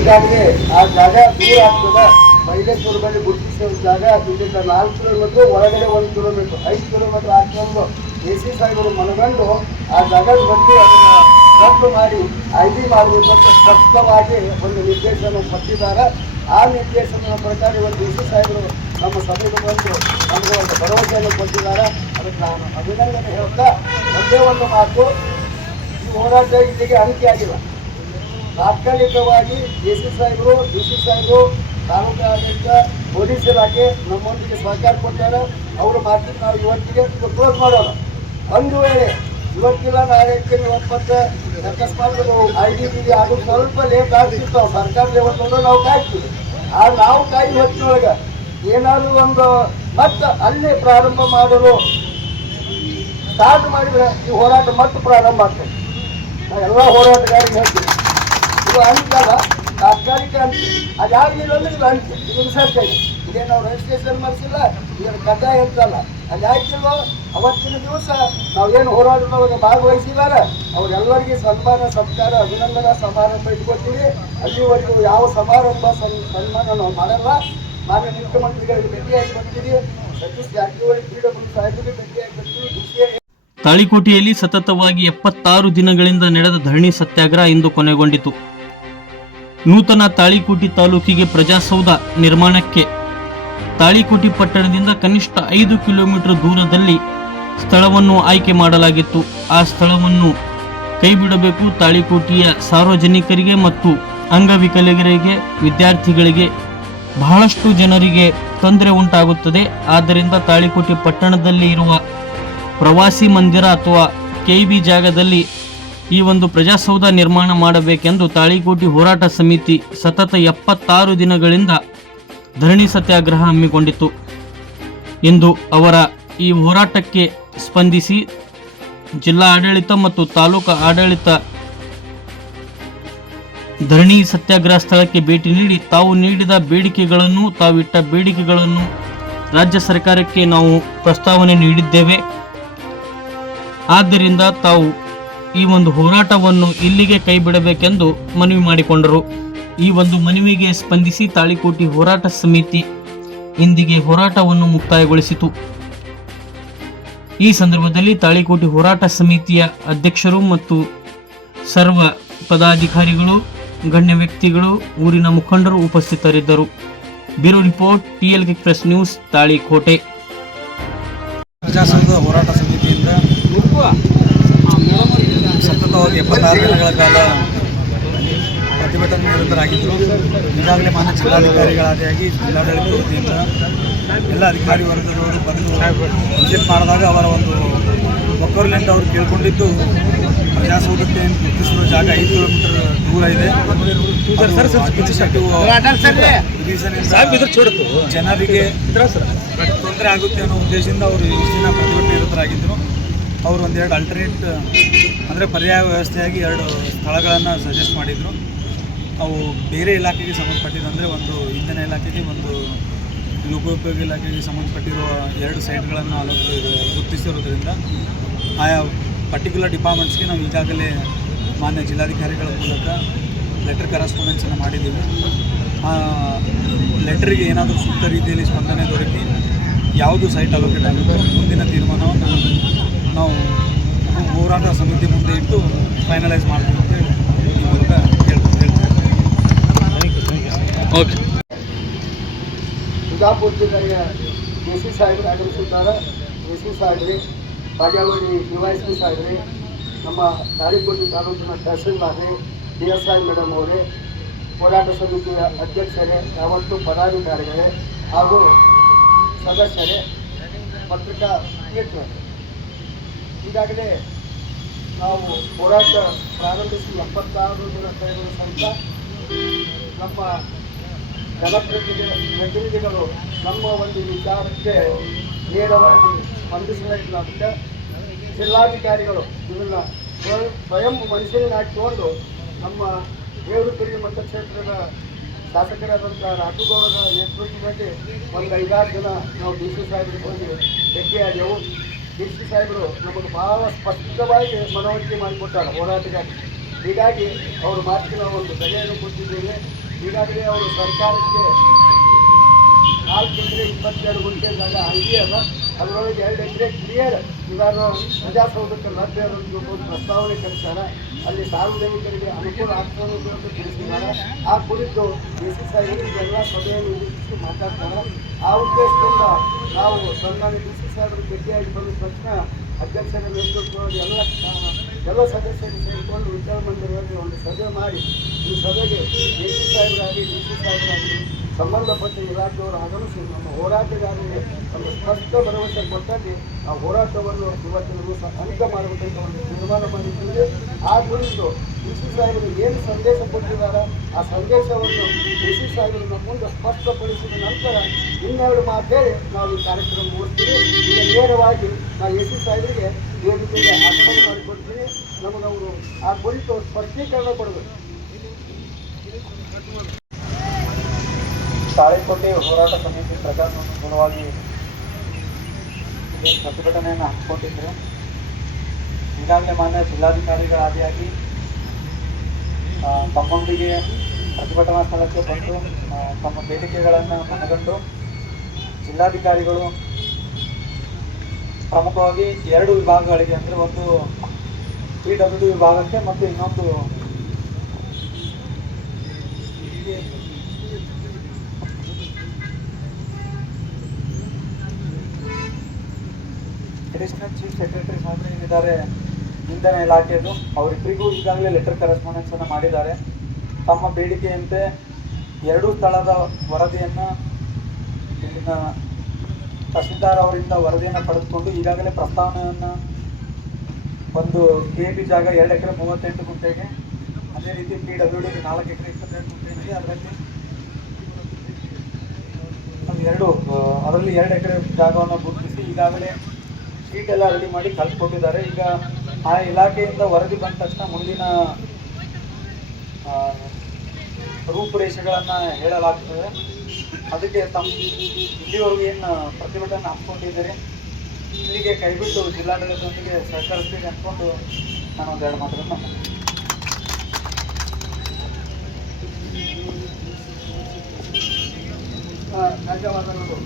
ಈಗಾಗಲೇ ಆ ಜಾಗ ದೂರ ಆಗ್ತದೆ. ಮೈಲೇಶ್ವರ ಬಳಿ ಗುರುತಿಸಿದ ಜಾಗ ಇಲ್ಲಿಂದ 4 ಕಿಲೋಮೀಟ್ರ್, ಒಳಗಡೆ 1 ಕಿಲೋಮೀಟ್ರ್, 5 ಕಿಲೋಮೀಟ್ರ್ ಹಾಕೊಂಡು AC ಸಾಹೇಬರು ಮನಗಂಡು ಆ ಜಾಗದ ಬಗ್ಗೆ ಅದನ್ನು ರದ್ದು ಮಾಡಿ ID ಮಾಡಬೇಕು ಅಂತ ಸ್ಪಷ್ಟವಾಗಿ ಒಂದು ನಿರ್ದೇಶನ ಕೊಟ್ಟಿದ್ದಾರೆ. ಆ ನಿರ್ದೇಶನದ ಪ್ರಕಾರ ಇವತ್ತು DC ಸಾಹೇಬರು ನಮ್ಮ ಸಭೆಗೆ ಬಂದು ನಮಗೆ ಒಂದು ಭರವಸೆಯನ್ನು ಕೊಟ್ಟಿದ್ದಾರೆ. ಅದಕ್ಕೆ ನಾನು ಅಭಿನಂದನೆ ಹೇಳ್ತಾ ಒಂದೇ ಒಂದು ಮಾತು, ಈ ಹೋರಾಟ ಇಲ್ಲಿಗೆ ಅಂತ್ಯ ತಾತ್ಕಾಲಿಕವಾಗಿ AC ಸಾಹೇಬರು, DC ಸಾಹೇಬರು, ತಾಲೂಕು ಆಡಳಿತ, ಪೊಲೀಸ್ ಇಲಾಖೆ ನಮ್ಮೊಂದಿಗೆ ಸಹಕಾರ ಕೊಟ್ಟಾರೆ. ಅವರ ಮಾತಿಗೆ ನಾವು ಇವತ್ತಿಗೆ ಕ್ಲೋಸ್ ಮಾಡೋಣ. ಒಂದು ವೇಳೆ ಇವತ್ತಿಲ್ಲ ನಾಳೆ ಇವತ್ತು ಅಕಸ್ಮಾತ್ IDBD ಆಗೋದು ಸ್ವಲ್ಪ ಲೇಟ್ ಆಗ್ತಿರ್ತಾವೆ, ಸರ್ಕಾರ ಲೆವೆಲ್ ನಾವು ಕಾಯ್ತೀವಿ. ಆ ನಾವು ಕಾಯಿ ಹೊತ್ತಿನೊಳಗೆ ಏನಾದರೂ ಒಂದು ಮತ್ತೆ ಅಲ್ಲೇ ಪ್ರಾರಂಭ ಮಾಡಲು ಸ್ಟಾರ್ಟ್ ಮಾಡಿದರೆ ಈ ಹೋರಾಟ ಮತ್ತೆ ಪ್ರಾರಂಭ ಆಗ್ತದೆ. ನಾವು ಎಲ್ಲ ಹೋರಾಟಗಾರರಿಗೆ ಹೇಳ್ತೀವಿ, ಇದು ಅಂತ್ಯಲ್ಲ, ತಾತ್ಕಾಲಿಕ ಅಂತ್ಯ. ಅದು ಯಾರಿಗಿಲ್ಲ ಅಂದ್ರೆ ಇದು ಅಂತ್ಯ, ಇದು ಸತ್ಯ. ಇದೇ ನಾವು ರಿಜಿಸ್ಟ್ರೇಷನ್ ಮಾಡಿಸಿಲ್ಲ, ಇದರ ಕಡ್ಡಾಯ ಅಂತಲ್ಲ. ಅದು ಯಾಕಿಲ್ವೋ ಅವತ್ತಿನ ದಿವಸ ನಾವೇನು ಹೋರಾಟದೊಳಗೆ ಭಾಗವಹಿಸಿದ್ದಾರೆ ಅವರೆಲ್ಲರಿಗೆ ಸನ್ಮಾನ, ಸತ್ಕಾರ, ಅಭಿನಂದನಾ ಸಮಾರಂಭ ಇಟ್ಕೊಳ್ತೀವಿ. ಅಲ್ಲಿವರೆಗೂ ಯಾವ ಸಮಾರಂಭ ಸನ್ಮಾನ ನಾವು ಮಾಡಲ್ಲ. ಮಾನ್ಯ ಮುಖ್ಯಮಂತ್ರಿಗಳಿಗೆ ಭೇಟಿಯಾಗಿ ಬರ್ತೀವಿ, ಸತೀಶ್ ಜಾರಕಿಹೊಳಿ ಕ್ರೀಡಾಪಟು ಸಾಹೇಬರಿಗೆ ಭೇಟಿಯಾಗಿ ಬರ್ತೀವಿ. ತಾಳಿಕೋಟೆಯಲ್ಲಿ ಸತತವಾಗಿ 76 ದಿನಗಳಿಂದ ನಡೆದ ಧರಣಿ ಸತ್ಯಾಗ್ರಹ ಇಂದು ಕೊನೆಗೊಂಡಿತು. ನೂತನ ತಾಳಿಕೋಟೆ ತಾಲೂಕಿಗೆ ಪ್ರಜಾಸೌಧ ನಿರ್ಮಾಣಕ್ಕೆ ತಾಳಿಕೋಟೆ ಪಟ್ಟಣದಿಂದ ಕನಿಷ್ಠ 5 ಕಿಲೋಮೀಟರ್ ದೂರದಲ್ಲಿ ಸ್ಥಳವನ್ನು ಆಯ್ಕೆ ಮಾಡಲಾಗಿತ್ತು. ಆ ಸ್ಥಳವನ್ನು ಕೈಬಿಡಬೇಕು. ತಾಳಿಕೋಟೆಯ ಸಾರ್ವಜನಿಕರಿಗೆ ಮತ್ತು ಅಂಗವಿಕಲರಿಗೆ, ವಿದ್ಯಾರ್ಥಿಗಳಿಗೆ, ಬಹಳಷ್ಟು ಜನರಿಗೆ ತೊಂದರೆ ಉಂಟಾಗುತ್ತದೆ. ಆದ್ದರಿಂದ ತಾಳಿಕೋಟೆ ಪಟ್ಟಣದಲ್ಲಿ ಇರುವ ಪ್ರವಾಸಿ ಮಂದಿರ ಅಥವಾ KB ಜಾಗದಲ್ಲಿ ಈ ಒಂದು ಪ್ರಜಾಸೌಧ ನಿರ್ಮಾಣ ಮಾಡಬೇಕೆಂದು ತಾಳಿಕೋಟೆ ಹೋರಾಟ ಸಮಿತಿ ಸತತ 76 ದಿನಗಳಿಂದ ಧರಣಿ ಸತ್ಯಾಗ್ರಹ ಹಮ್ಮಿಕೊಂಡಿತ್ತು. ಎಂದು ಅವರ ಈ ಹೋರಾಟಕ್ಕೆ ಸ್ಪಂದಿಸಿ ಜಿಲ್ಲಾ ಆಡಳಿತ ಮತ್ತು ತಾಲೂಕು ಆಡಳಿತ ಧರಣಿ ಸತ್ಯಾಗ್ರಹ ಸ್ಥಳಕ್ಕೆ ಭೇಟಿ ನೀಡಿ ತಾವು ನೀಡಿದ ಬೇಡಿಕೆಗಳನ್ನು, ತಾವಿಟ್ಟ ಬೇಡಿಕೆಗಳನ್ನು ರಾಜ್ಯ ಸರ್ಕಾರಕ್ಕೆ ನಾವು ಪ್ರಸ್ತಾವನೆ ನೀಡಿದ್ದೇವೆ. ಆದ್ದರಿಂದ ತಾವು ಈ ಒಂದು ಹೋರಾಟವನ್ನು ಇಲ್ಲಿಗೆ ಕೈಬಿಡಬೇಕೆಂದು ಮನವಿ ಮಾಡಿಕೊಂಡರು. ಈ ಒಂದು ಮನವಿಗೆ ಸ್ಪಂದಿಸಿ ತಾಳಿಕೋಟೆ ಹೋರಾಟ ಸಮಿತಿ ಇಂದಿಗೆ ಹೋರಾಟವನ್ನು ಮುಕ್ತಾಯಗೊಳಿಸಿತು. ಈ ಸಂದರ್ಭದಲ್ಲಿ ತಾಳಿಕೋಟೆ ಹೋರಾಟ ಸಮಿತಿಯ ಅಧ್ಯಕ್ಷರು ಮತ್ತು ಸರ್ವ ಪದಾಧಿಕಾರಿಗಳು, ಗಣ್ಯ ವ್ಯಕ್ತಿಗಳು, ಊರಿನ ಮುಖಂಡರು ಉಪಸ್ಥಿತರಿದ್ದರು. Bureau report, TLK press news, Talikote. ಪ್ರಜಾಸಂಘ ಹೋರಾಟ ಸಮಿತಿಯಿಂದ ಸತತವಾಗಿ 76 ದಿನಗಳ ಕಾಲ ಪ್ರತಿಭಟನೆ ನಿರತರಾಗಿದ್ದರು. ಈಗಾಗಲೇ ಮಾನ್ಯ ಜಿಲ್ಲಾಧಿಕಾರಿಗಳಾದಿಯಾಗಿ ಜಿಲ್ಲಾಡಳಿತ ವತಿಯಿಂದ ಎಲ್ಲ ಅಧಿಕಾರಿ ವರ್ಗದವರು ಬಂದು ವಿಸಿಟ್ ಮಾಡಿದಾಗ ಅವರ ಒಂದು ಒಕ್ಕೂರಿನಿಂದ ಅವರು ಕೇಳ್ಕೊಂಡಿದ್ದು ಪ್ರಜಾಸೌಧಕ್ಕೆ ಗುರುತಿಸುವ ಜಾಗ 5 ಕಿಲೋಮೀಟರ್ ದೂರ ಇದೆ. ಜನರಿಗೆ ತೊಂದರೆ ಆಗುತ್ತೆ ಅನ್ನೋ ಉದ್ದೇಶದಿಂದ ಅವರು ಇಷ್ಟು ದಿನ ಪ್ರತಿಭಟನೆ ನಿರತರಾಗಿದ್ದರು. ಅವರು ಒಂದೆರಡು ಆಲ್ಟರ್ನೇಟ್ ಅಂದರೆ ಪರ್ಯಾಯ ವ್ಯವಸ್ಥೆಯಾಗಿ 2 ಸ್ಥಳಗಳನ್ನು ಸಜೆಸ್ಟ್ ಮಾಡಿದರು. ಅವು ಬೇರೆ ಇಲಾಖೆಗೆ ಸಂಬಂಧಪಟ್ಟಿದ್ದಂದರೆ ಒಂದು ಇಂಧನ ಇಲಾಖೆಗೆ, ಒಂದು ಲೋಕೋಪಯೋಗಿ ಇಲಾಖೆಗೆ ಸಂಬಂಧಪಟ್ಟಿರುವ 2 ಸೈಟ್ಗಳನ್ನು ಗುರುತಿಸಿರೋದ್ರಿಂದ ಆಯಾ ಪರ್ಟಿಕ್ಯುಲರ್ ಡಿಪಾರ್ಟ್ಮೆಂಟ್ಸ್ಗೆ ನಾವು ಈಗಾಗಲೇ ಮಾನ್ಯ ಜಿಲ್ಲಾಧಿಕಾರಿಗಳ ಮೂಲಕ ಲೆಟರ್ ಕರೆಸ್ಪಾಂಡೆನ್ಸನ್ನು ಮಾಡಿದ್ದೀವಿ. ಆ ಲೆಟರಿಗೆ ಏನಾದರೂ ಸೂಕ್ತ ರೀತಿಯಲ್ಲಿ ಸ್ಪಂದನೆ ದೊರಕಿ ಯಾವುದು ಸೈಟ್ ಅಲೋಕೇಟ್ ಆಗುತ್ತೋ ಮುಂದಿನ ತೀರ್ಮಾನವನ್ನು ನಾವು ಹೋರಾಟ ಸಮಿತಿ ಮುಂದೆ ಇಟ್ಟು ಫೈನಲೈಸ್ ಮಾಡ್ತೀವಿ ಅಂತ ಹೇಳಿ ಈ ಮೂಲಕ ಹೇಳ್ತೇವೆ. ಓಕೆ. ಬಿಜಾಪುರ ಜಿಲ್ಲೆಯ DC ಸಾಹೇಬರು ಆಗಮಿಸಿದ್ದಾರೆ. DC ಸಾಹೇಬ್ರಿ, ಬಾಗೇವಾಡಿ DYSP ಸಾಹೇಬ್ರಿ, ನಮ್ಮ ತಾಳಿಕೋಟೆ ತಾಲೂಕಿನ ತಹಸೀಲ್ದಾರ್ರಿ, DSI ಮೇಡಮ್ ಅವರೇ, ಹೋರಾಟ ಸಮಿತಿಯ ಅಧ್ಯಕ್ಷರೇ, ಯಾವತ್ತು ಪದಾಧಿಕಾರಿಗಳೇ ಹಾಗೂ ಸದಸ್ಯರೇ, ಪತ್ರಿಕಾ ಮಿತ್ರರೇ, ಈಗಾಗಲೇ ನಾವು ಹೋರಾಟ ಪ್ರಾರಂಭಿಸಿ 76 ದಿನ ಕಳೆದ ಸಹಿತ ನಮ್ಮ ಜನಪ್ರತಿನಿಧಿಗಳು ನಮ್ಮ ಒಂದು ವಿಚಾರಕ್ಕೆ ನೇರವಾಗಿ ಸ್ಪಂದಿಸಬೇಕಾಗುತ್ತೆ. ಜಿಲ್ಲಾಧಿಕಾರಿಗಳು ಇದನ್ನ ಸ್ವಯಂ ಮನುಷ್ಯನ ಹಾಕಿಕೊಂಡು ನಮ್ಮ ದೇವರಪುರಿ ಮತಕ್ಷೇತ್ರದ ಶಾಸಕರಾದಂಥ ರಾಘುಗೌಡರ ನೇತೃತ್ವದಲ್ಲಿ ಒಂದು 5-6 ಜನ ನಾವು DC ಸಾಹೇಬರಿಗೆ ಹೋಗಿ ಭೇಟಿಯಾದೆವು. DC ಸಾಹೇಬರು ನಮಗೆ ಭಾಳ ಸ್ಪಷ್ಟವಾಗಿ ಮನವರಿಕೆ ಮಾಡಿಕೊಟ್ಟಾರೆ ಹೋರಾಟಗಾರರಿಗೆ. ಹೀಗಾಗಿ ಅವರು ಮಾತಿನ ಒಂದು ಬೆಲೆಯನ್ನು ಕೊಟ್ಟಿದ್ದೇವೆ. ಈಗಾಗಲೇ ಅವರು ಸರ್ಕಾರಕ್ಕೆ 4 ಎಕರೆ 22 ಗುಂಟೆ ಜಾಗ ಇದೆಯಲ್ಲ, ಅದರೊಳಗೆ 2 ಎಕರೆ ಕ್ಲಿಯರ್ ಇದಾದ ಪ್ರಜಾಸೌಧಕ್ಕೆ ಲಭ್ಯ ಒಂದು ಪ್ರಸ್ತಾವನೆ ಕಳಿಸ್ತಾರೆ. ಅಲ್ಲಿ ಸಾರ್ವಜನಿಕರಿಗೆ ಅನುಕೂಲ ಆಗ್ತದೆ ಅಂತ ತಿಳಿಸಿದ್ದಾರೆ. ಆ ಕುರಿತು ಡಿ ಸಿ ಸಾಹೇಬರಿಗೆ ಎಲ್ಲ ಸಭೆಯನ್ನು ನಿರೀಕ್ಷಿಸಿ ಮಾತಾಡ್ತಾರೆ. ಆ ಉದ್ದೇಶದಿಂದ ನಾವು ಸನ್ಮಾನ್ಯ ಡಿ ಸಿ ಸಾಹೇಬರು ಭೇಟಿಯಾಗಿ ಬಂದ ತಕ್ಷಣ ಅಧ್ಯಕ್ಷರ ನೇತೃತ್ವದಲ್ಲಿ ಎಲ್ಲ ಸದಸ್ಯರು ಸೇರಿಕೊಂಡು ವಿಚಾರ ಮಂದಿರದಲ್ಲಿ ಒಂದು ಸಭೆ ಮಾಡಿ ಈ ಸಭೆಗೆ ಡಿ ಸಿ ಸಾಹೇಬರಾಗಲಿ ಡಿ ಸಿ ಸಾಹೇಬರಾಗಲಿ ಸಂಬಂಧಪಟ್ಟ ಇಲಾಖೆಯವರು ಆಗಮಿಸಿ ನಮ್ಮ ಹೋರಾಟಗಾರರಿಗೆ ಒಂದು ಸ್ಪಷ್ಟ ಭರವಸೆ ಕೊಟ್ಟಲ್ಲಿ ಆ ಹೋರಾಟವನ್ನು ಇವತ್ತಿನ ದಿವಸ ಅಂತ್ಯ ಮಾಡಬೇಕಂತ ಒಂದು ತೀರ್ಮಾನ ಮಾಡಿದ್ದೇವೆ. ಆ ಕುರಿತು ಡಿ ಸಿ ಸಾಹೇಬರು ಏನು ಸಂದೇಶ ಕೊಟ್ಟಿದ್ದಾರೆ ಆ ಸಂದೇಶವನ್ನು ಡಿ ಸಿ ಸಾಹೇಬರು ನಮ್ಮ ಮುಂದೆ ಸ್ಪಷ್ಟಪಡಿಸಿದ ನಂತರ ಇನ್ನೆರಡು ಮಾತು ಹೇಳಿ ನಾವು ಈ ಕಾರ್ಯಕ್ರಮ ಮುಗಿಸ್ತೀವಿ. ಈಗ ನೇರವಾಗಿ ನಾವು ಎ ಸಿ ಸಾಹೇಬರಿಗೆ ವೇದಿಕೆಗೆ ಆಹ್ವಾನ ಮಾಡಿಕೊಡ್ತೀವಿ. ನಮಗವರು ಆ ಕುರಿತು ಸ್ಪಷ್ಟೀಕರಣ ಕೊಡಬೇಕು. ತಾಳಿಕೋಟೆ ಹೋರಾಟ ಸಮಿತಿ ಪ್ರಜಾಸತ್ತಾತ್ಮಕವಾಗಿ ಪ್ರತಿಭಟನೆಯನ್ನು ಹಮ್ಮಿಕೊಂಡಿದ್ದರು. ಈಗಾಗಲೇ ಮಾನ್ಯ ಜಿಲ್ಲಾಧಿಕಾರಿಗಳ ಆದಿಯಾಗಿ ತಮ್ಮೊಂದಿಗೆ ಪ್ರತಿಭಟನಾ ಸ್ಥಳಕ್ಕೆ ಬಂದು ತಮ್ಮ ಬೇಡಿಕೆಗಳನ್ನು ಮನಗಂಡು ಜಿಲ್ಲಾಧಿಕಾರಿಗಳು ಪ್ರಮುಖವಾಗಿ 2 ವಿಭಾಗಗಳಿಗೆ, ಅಂದರೆ ಒಂದು PWD ವಿಭಾಗಕ್ಕೆ ಮತ್ತು ಇನ್ನೊಂದು ಅಡಿಷನಲ್ ಚೀಫ್ ಸೆಕ್ರೆಟರಿ ಸಾಹೇಬರು ಏನಿದ್ದಾರೆ ಇಂಧನ ಇಲಾಖೆಯದು, ಅವರಿಬ್ಬರಿಗೂ ಈಗಾಗಲೇ ಲೆಟರ್ ಕರೆಸ್ಪಾಂಡೆನ್ಸನ್ನು ಮಾಡಿದ್ದಾರೆ. ತಮ್ಮ ಬೇಡಿಕೆಯಂತೆ 2 ಸ್ಥಳದ ವರದಿಯನ್ನು ಇಲ್ಲಿನ ತಹಶೀಲ್ದಾರ್ ಅವರಿಂದ ವರದಿಯನ್ನು ಪಡೆದುಕೊಂಡು ಈಗಾಗಲೇ ಪ್ರಸ್ತಾವನೆಯನ್ನು ಒಂದು KB ಜಾಗ 2 ಎಕರೆ 38 ಗುಂಟೆಗೆ, ಅದೇ ರೀತಿ PWD 4 ಎಕರೆ 22 ಗುಂಟೆಗೆ, ಅದರಲ್ಲಿ 2 ಎಕರೆ ಜಾಗವನ್ನು ಗುರುತಿಸಿ ಈಗಾಗಲೇ ಶೀಟ್ ಎಲ್ಲ ರೆಡಿ ಮಾಡಿ ಕಳಿಸ್ಕೊಟ್ಟಿದ್ದಾರೆ. ಈಗ ಆ ಇಲಾಖೆಯಿಂದ ವರದಿ ಬಂದ ತಕ್ಷಣ ಮುಂದಿನ ರೂಪುರೇಷೆಗಳನ್ನು ಹೇಳಲಾಗ್ತದೆ. ಅದಕ್ಕೆ ಇಲ್ಲಿವರೆಗೂ ಏನು ಪ್ರತಿಭಟನೆ ಹಮ್ಮಿಕೊಂಡಿದ್ದೀರಿ ಇಲ್ಲಿಗೆ ಕೈಬಿಟ್ಟು ಜಿಲ್ಲಾಡಳಿತದೊಂದಿಗೆ ಸಹಕರಿಸ್ತೀವಿ ಅಂದ್ಕೊಂಡು ನಾನು ಒಂದು 2 ಮಾತುಗಳನ್ನು ಧನ್ಯವಾದಗಳು.